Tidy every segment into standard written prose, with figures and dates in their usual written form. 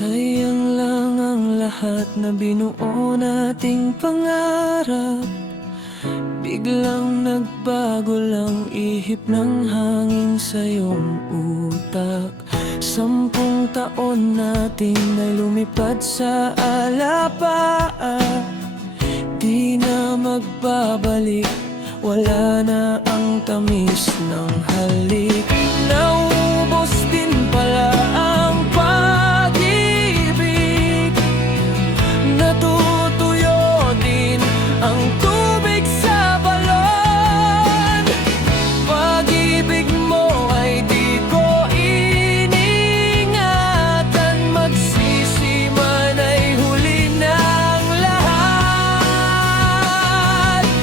Sayang lang ang lahat na binuo nating pangarap. Biglang nagbago lang ihip ng hangin sa iyong utak. 10 taon natin ay lumipad sa alapaap. Di na magbabalik, wala na ang tamis ng halik. Naubos din pala ang pag-ibig, natutuyo din ang tubig sa balon. Pag-ibig mo ay di ko iningatan, magsisi man ay huli ng lahat.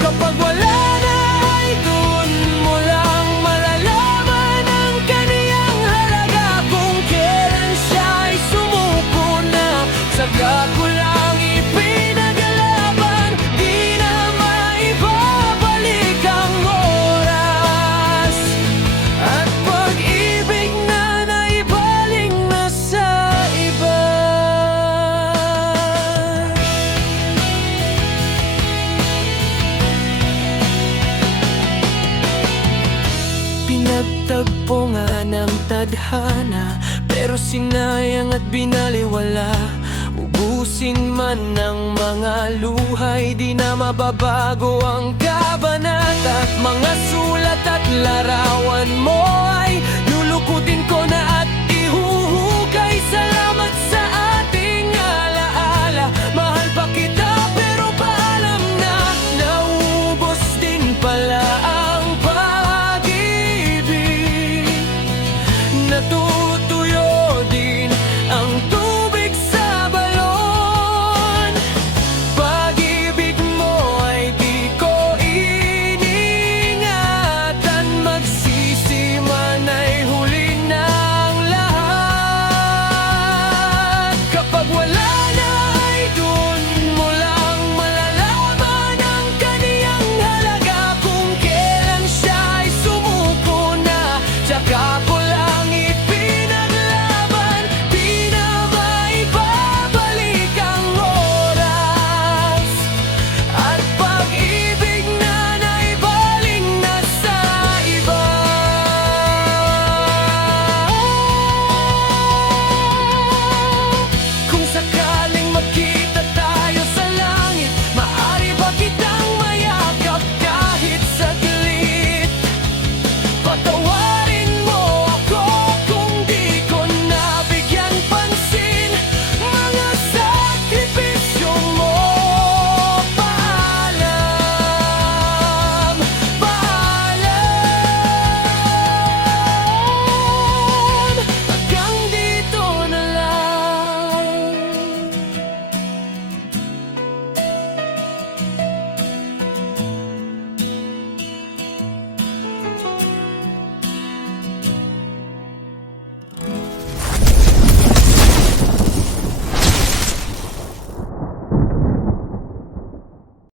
Kapag wala na ay dun mo lang malalaman ang kaniyang halaga. Kung kailan siya ay sumuko na, saka ko lang ipinaglaban. Di na maibabalik ang oras, at pag-ibig na naibaling na sa iba. Pinagtagpo nga ng tadhana, pero sinayang at binaliwala. Ubusin man ng mga luhay, di na mababago ang kabanata. Mga sulat at larawan mo ay